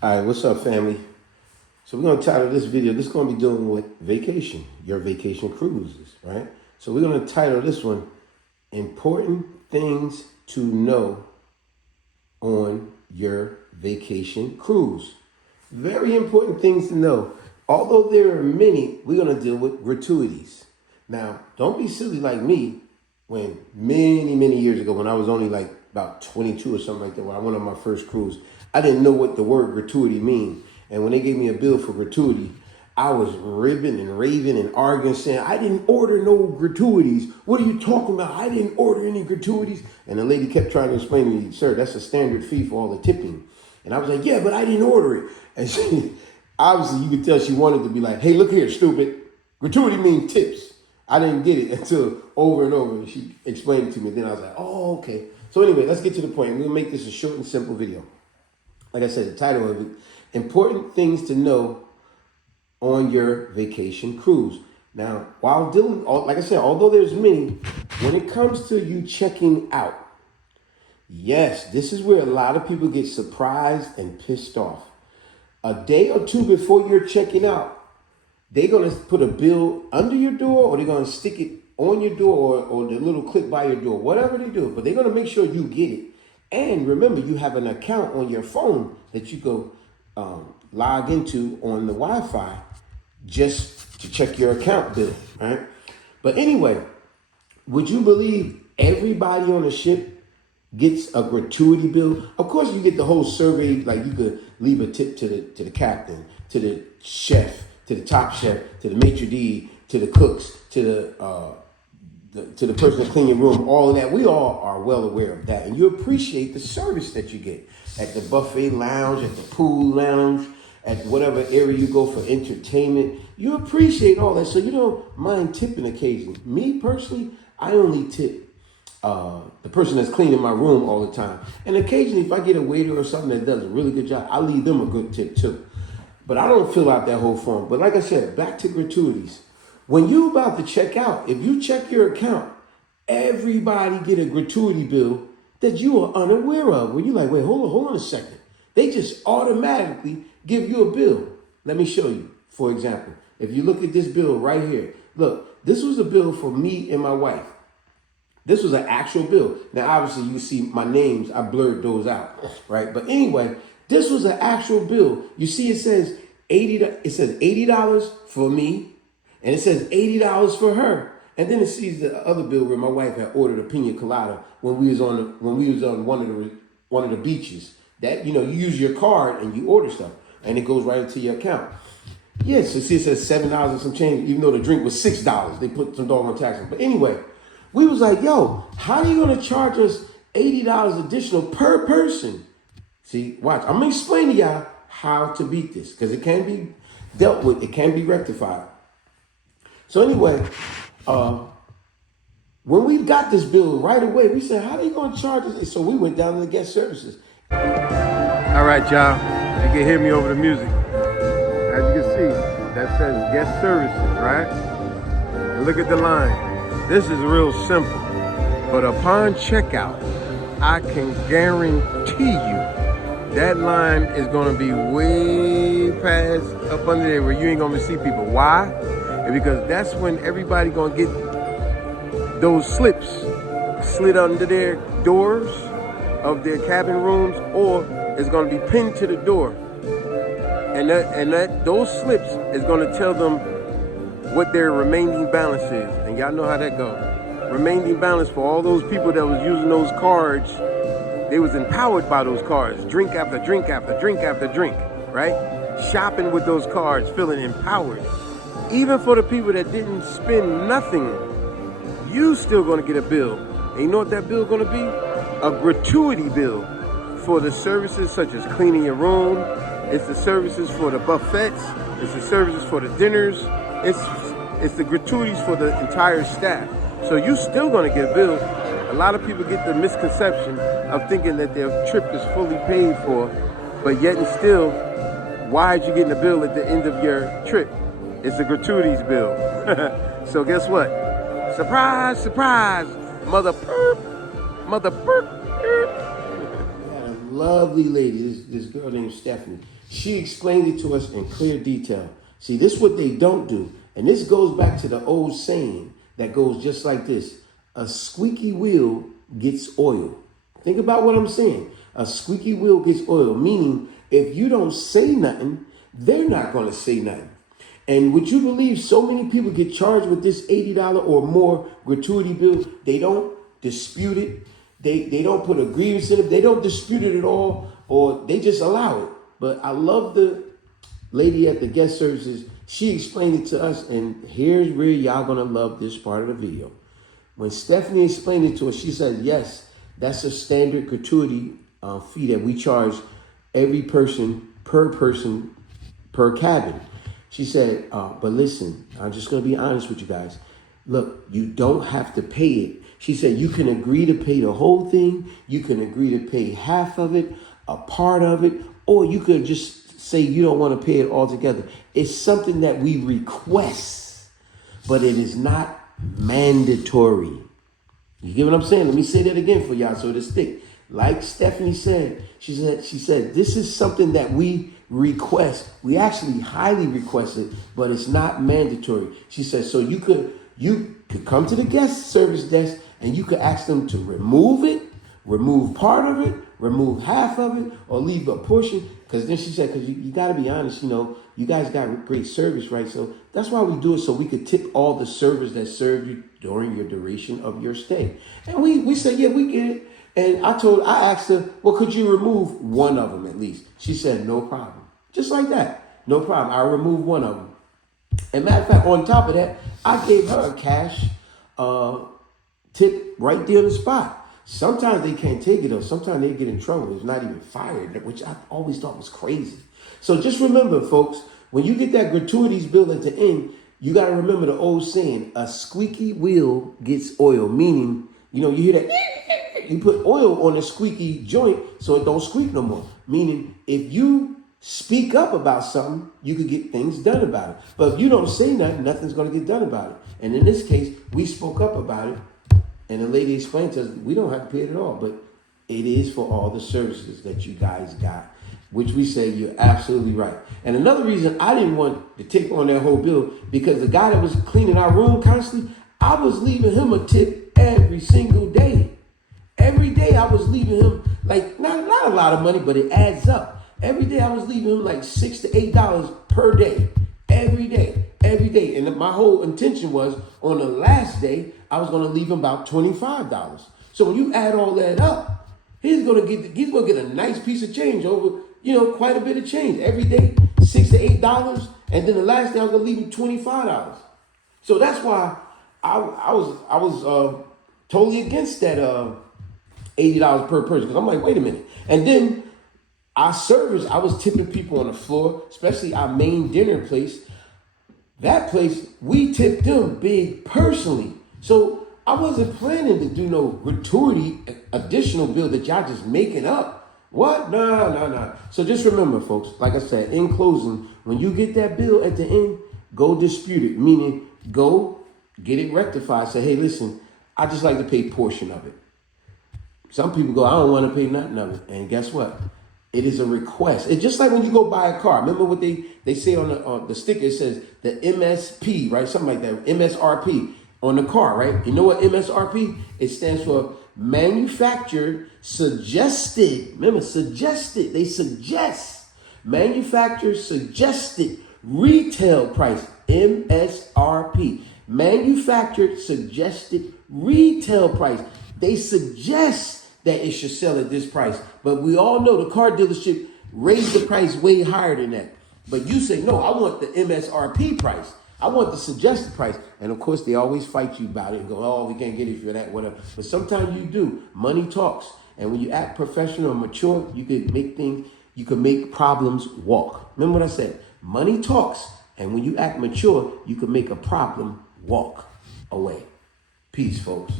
All right, what's up, family? So we're gonna title this video. This is gonna be dealing with vacation, your vacation cruises, right? So we're gonna title this one "Important Things to Know on Your Vacation Cruise." Very important things to know. Although there are many, we're gonna deal with gratuities. Now, don't be silly like me. When many years ago, when I was only like about 22 or something like that, when I went on my first cruise, I didn't know what the word gratuity mean. And when they gave me a bill for gratuity, I was ribbing and raving and arguing, saying, I didn't order no gratuities. What are you talking about? I didn't order any gratuities. And the lady kept trying to explain to me, sir, that's a standard fee for all the tipping. And I was like, yeah, but I didn't order it. And she, obviously, you could tell she wanted to be like, hey, look here, stupid. Gratuity means tips. I didn't get it until over and over she explained it to me. Then I was like, oh, okay. So anyway, let's get to the point. We'll make this a short and simple video. Like I said, the title of it, Important Things to Know on Your Vacation Cruise. Now, while dealing, like I said, although there's many, when it comes to you checking out, yes, this is where a lot of people get surprised and pissed off. A day or two before you're checking out, they're going to put a bill under your door, or they're going to stick it on your door, or the little clip by your door, whatever they do. But they're going to make sure you get it. And remember, you have an account on your phone that you go log into on the Wi-Fi just to check your account bill, right? But anyway, would you believe everybody on the ship gets a gratuity bill? Of course, you get the whole survey. Like, you could leave a tip to the captain, to the chef, to the top chef, to the maitre d', to the cooks, to the person that clean your room. All of that, we all are well aware of that, and you appreciate the service that you get at the buffet lounge, at the pool lounge, at whatever area you go for entertainment. You appreciate all that, so you don't mind tipping occasionally. Me personally, I only tip the person that's cleaning my room all the time. And occasionally, if I get a waiter or something that does a really good job, I leave them a good tip too. But I don't fill out that whole form. But like I said, back to gratuities. When you about to check out, if you check your account, everybody get a gratuity bill that you are unaware of. When you're like, wait, hold on a second. They just automatically give you a bill. Let me show you. For example, if you look at this bill right here, look, this was a bill for me and my wife. This was an actual bill. Now, obviously, you see my names, I blurred those out, right? But anyway, this was an actual bill. You see, it says $80 for me, and it says $80 for her. And then it sees the other bill where my wife had ordered a pina colada when we was on one of the beaches. That, you use your card and you order stuff, and it goes right into your account. Yes, so see, it says $7 and some change, even though the drink was $6. They put some doggone tax on. But anyway, we was like, yo, how are you gonna charge us $80 additional per person? See, watch. I'm gonna explain to y'all how to beat this, because it can be dealt with, it can be rectified. So anyway, when we got this bill right away, we said, how are you gonna charge us? So we went down to the guest services. All right, y'all. You can hear me over the music. As you can see, that says guest services, right? And look at the line. This is real simple. But upon checkout, I can guarantee you that line is going to be way past up under there where you ain't going to see people. Why? Because that's when everybody going to get those slips slid under their doors of their cabin rooms, or it's going to be pinned to the door. And those slips is going to tell them what their remaining balance is. And y'all know how that goes. Remaining balance for all those people that was using those cards. They was empowered by those cards. Drink after drink after drink after drink, right? Shopping with those cards, feeling empowered. Even for the people that didn't spend nothing, you still gonna get a bill. And you know what that bill gonna be? A gratuity bill for the services such as cleaning your room. It's the services for the buffets. It's the services for the dinners. It's the gratuities for the entire staff. So you still gonna get a bill. A lot of people get the misconception of thinking that their trip is fully paid for, but yet and still, why are you getting a bill at the end of your trip? It's a gratuities bill. So guess what? Surprise, surprise, mother perp. A lovely lady, this girl named Stephanie. She explained it to us in clear detail. See, this is what they don't do. And this goes back to the old saying that goes just like this. A squeaky wheel gets oil. Think about what I'm saying. A squeaky wheel gets oil, meaning if you don't say nothing, they're not going to say nothing. And would you believe so many people get charged with this $80 or more gratuity bill? They don't dispute it. They don't put a grievance in it. They don't dispute it at all, or they just allow it. But I love the lady at the guest services. She explained it to us, and here's where y'all gonna love this part of the video. When Stephanie explained it to us, she said, yes, that's a standard gratuity fee that we charge every person per cabin. She said, but listen, I'm just going to be honest with you guys. Look, you don't have to pay it. She said, you can agree to pay the whole thing. You can agree to pay half of it, a part of it, or you could just say you don't want to pay it all together. It's something that we request, but it is not mandatory. You get what I'm saying? Let me say that again for y'all so to stick. Like Stephanie said, she said, this is something that we request. We actually highly request it, but it's not mandatory. She said, so you could come to the guest service desk and you could ask them to remove it, remove part of it, remove half of it, or leave a portion. Because then she said, because you got to be honest, you guys got great service, right? So that's why we do it, so we could tip all the servers that served you during your duration of your stay. And we said, yeah, we get it. And I asked her, well, could you remove one of them at least? She said, no problem. Just like that. No problem. I'll remove one of them. And matter of fact, on top of that, I gave her a cash tip right there on the spot. Sometimes they can't take it, or sometimes they get in trouble. It's not even fired, which I always thought was crazy. So just remember, folks, when you get that gratuities bill at the end, you got to remember the old saying, a squeaky wheel gets oil, meaning, you hear that, you put oil on a squeaky joint so it don't squeak no more. Meaning, if you speak up about something, you could get things done about it. But if you don't say nothing, nothing's going to get done about it. And in this case, we spoke up about it, and the lady explained to us, we don't have to pay it at all, but it is for all the services that you guys got, which we say you're absolutely right. And another reason I didn't want to take on that whole bill, because the guy that was cleaning our room constantly, I was leaving him a tip every single day. Every day I was leaving him, like, not a lot of money, but it adds up. Every day I was leaving him like $6 to $8 per day. Every day. And my whole intention was, on the last day, I was going to leave him about $25. So when you add all that up, he's going to get a nice piece of change over, quite a bit of change. Every day, $6 to $8. And then the last day I was going to leave him $25. So that's why I was totally against that $80 per person. Because I'm like, wait a minute. And then our service, I was tipping people on the floor, especially our main dinner place. That place, we tipped them big personally. So I wasn't planning to do no gratuity additional bill that y'all just making up. What? No. So just remember, folks, like I said, in closing, when you get that bill at the end, go dispute it. Meaning, go get it rectified. Say, hey, listen, I just like to pay a portion of it. Some people go, I don't want to pay nothing of it. And guess what? It is a request. It's just like when you go buy a car. Remember what they say on the sticker? It says the MSP, right? Something like that. MSRP on the car, right? You know what MSRP? It stands for manufacturer suggested. Remember, suggested. They suggest. Manufacturer suggested retail price. MSRP. Manufacturer suggested retail price. They suggest that it should sell at this price. But we all know the car dealership raised the price way higher than that. But you say, no, I want the MSRP price. I want the suggested price. And of course, they always fight you about it and go, oh, we can't get it for that, whatever. But sometimes you do. Money talks. And when you act professional and mature, you can make problems walk. Remember what I said? Money talks. And when you act mature, you can make a problem walk away. Peace, folks.